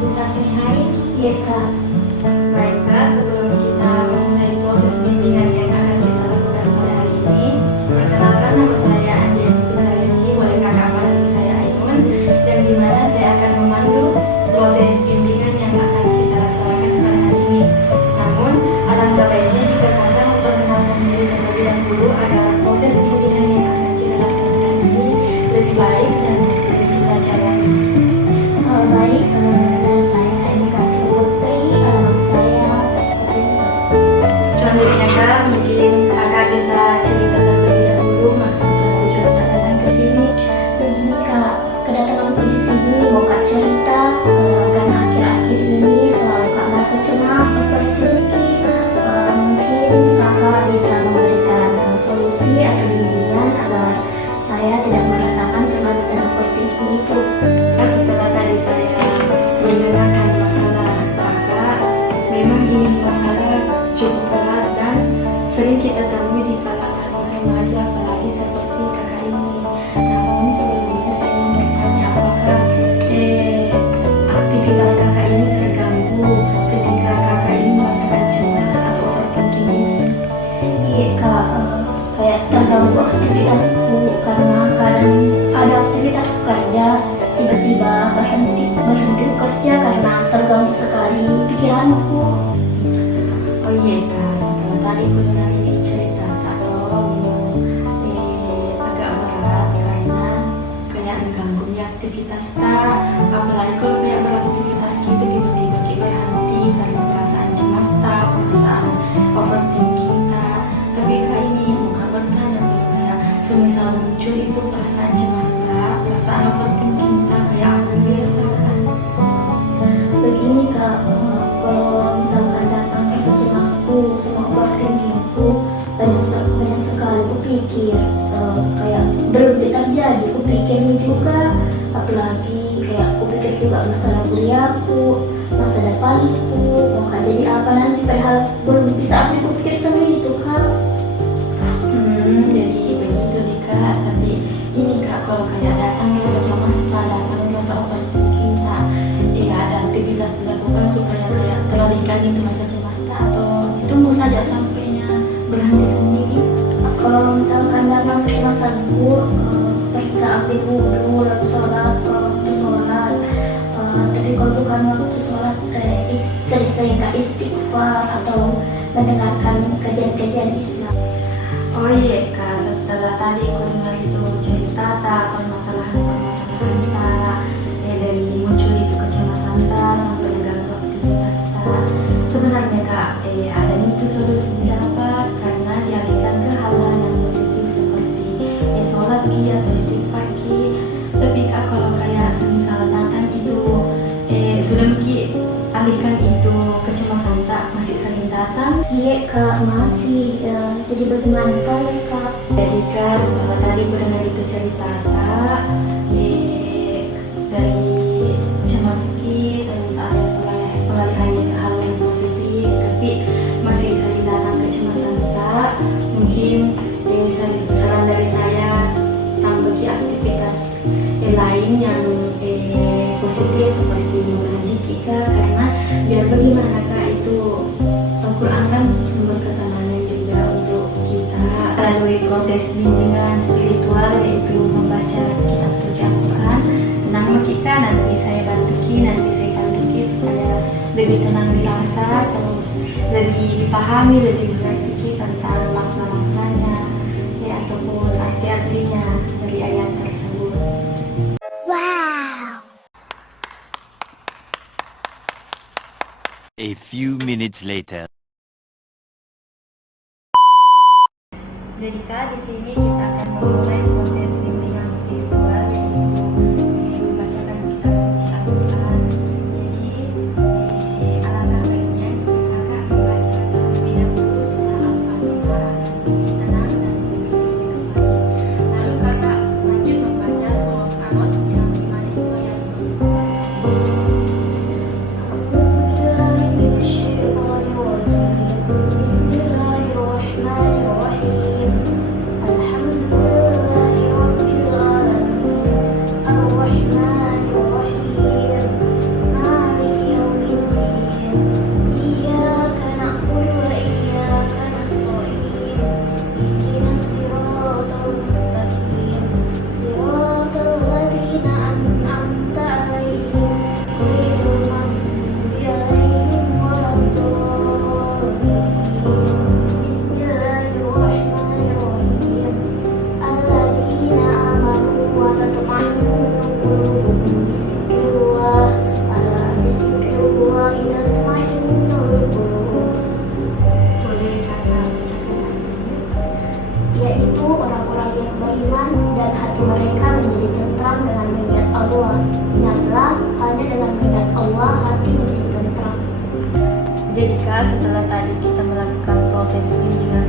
konsultasinya hari ini. Iya kak. Baik kak, sebelum kita memulai proses bimbingan yang akan kita lakukan pada hari ini, perkenalkan nama saya Andian Pita Rizky, boleh kakak panggil saya Ainun, dan di mana saya akan memandu proses bimbingan yang akan kita laksanakan pada hari ini. Namun, alangkah baiknya jika kakak memperkenalkan diri terlebih dahulu agar proses bimbingan yang akan kita laksanakan ini lebih baik dan lebih terpercaya. Baik, nama saya Eka Putri, saya SMP. Selanjutnya kak, mungkin kakak bisa cerita terlebih dahulu maksud dan tujuan kakak datang ke sini. Begini kak, kedatanganku di sini mau kak cerita karena akhir-akhir ini selalu kak merasa cemas seperti ini. Mungkin kakak bisa memberikan solusi atau bimbingan agar saya tidak merasakan cemas dan overthinking itu. Setelah tadi saya mendengarkan masalah kakak, memang ini masalah cukup berat dan sering kita temui di kalangan remaja, apalagi seperti kakak ini. Namun sebelumnya saya ingin bertanya, apakah aktivitas kakak ini terganggu ketika kakak ini merasakan cemas atau overthinking ini? Iya kak, kayak terganggu aktivitasku karena kadang ada aktivitas kerja tiba-tiba berhenti bekerja karena terganggu sekali pikiranku. Oh iya kak, setelah tadi aku dengar ini cerita kak, tolong agak berat karena kayak ngeganggunya aktivitas kak. Apalagi kalau kayak beraktivitas gitu tiba-tiba kita berhenti karena perasaan cemas kak, perasaan overthinking kak. Tapi kak ini bukan bertanya kalau kayak semisal muncul itu perasaan cemas kak, perasaan overthinking kak, kayak apa yang dirasakan? Begini kak, kalau misalkan datang rasa cemasku sama overthinkingku banyak sekali aku pikir, kayak belum terjadi aku pikirnya juga, apalagi kayak aku pikir juga masalah kuliahku, masa depanku mau kak jadi apa nanti, padahal belum bisa aku pikir sendiri itu kak. Jadi begitu nih kak, tapi ini kak kalau kayak datang rasa cemas kak, datang rasa overthinking kak, ya ada aktivitas dilakukan supaya kayak teralihkan itu rasa cemas kak, atau ditunggu saja sampainya berhenti sendiri? Kalau misalkan datang kecemasanku, ketika aku wudhu lalu sholat, kalau waktu sholat, tapi kalau bukan waktu sholat, sering-sering kak istighfar atau mendengarkan kajian-kajian Islam. Oh iya kak, setelah tadi aku dengar itu cerita tak permasalahan tak, ya dari muncul itu kecemasan tak sampai mengganggu aktivitas tak. Sebenarnya kak, ada itu solusi dapat karena dialihkan ke hal-hal yang positif seperti sholat ki atau istighfar ki. Tapi kak kalau kayak semisal datang itu sudah mungkin alihkan itu kecemasan tak masih sering datang. Iya kak, masih. Jadi bagaimana kak? Jadi kak, setelah tadi aku dengar itu cerita kak, dari cemas ki, terus ada pengalihannya ke hal yang positif, tapi masih sering datang kecemasan kak. Mungkin saran dari saya tambah ki aktivitas lain yang positif seperti mengaji kak, karena biar bagaimana kak itu Al-Quran kan sumber ketenangan juga untuk kita melalui proses bimbingan spiritual, yaitu membaca kitab suci Al-Quran. Tenang kita, nanti saya bantu supaya lebih tenang dirasa, terus lebih dipahami, lebih mengerti tentang makna-maknanya ataupun arti-artinya dari ayat tersebut. A few minutes later. Jadi kak, di sini kita akan memulai proses bimbingan spiritual, yaitu membacakan kitab suci Al-Quran. Jadi alangkah baiknya jika kakak membaca terlebih dahulu surah Al-Fatihah agar lebih tenang dan lebih rileks lagi. Lalu kakak lanjut membaca surah An-Nur yang dimana itu ayat Bismillahirrahmanirrahim. Alhamdulillah Kak, setelah tadi kita melakukan proses bimbingan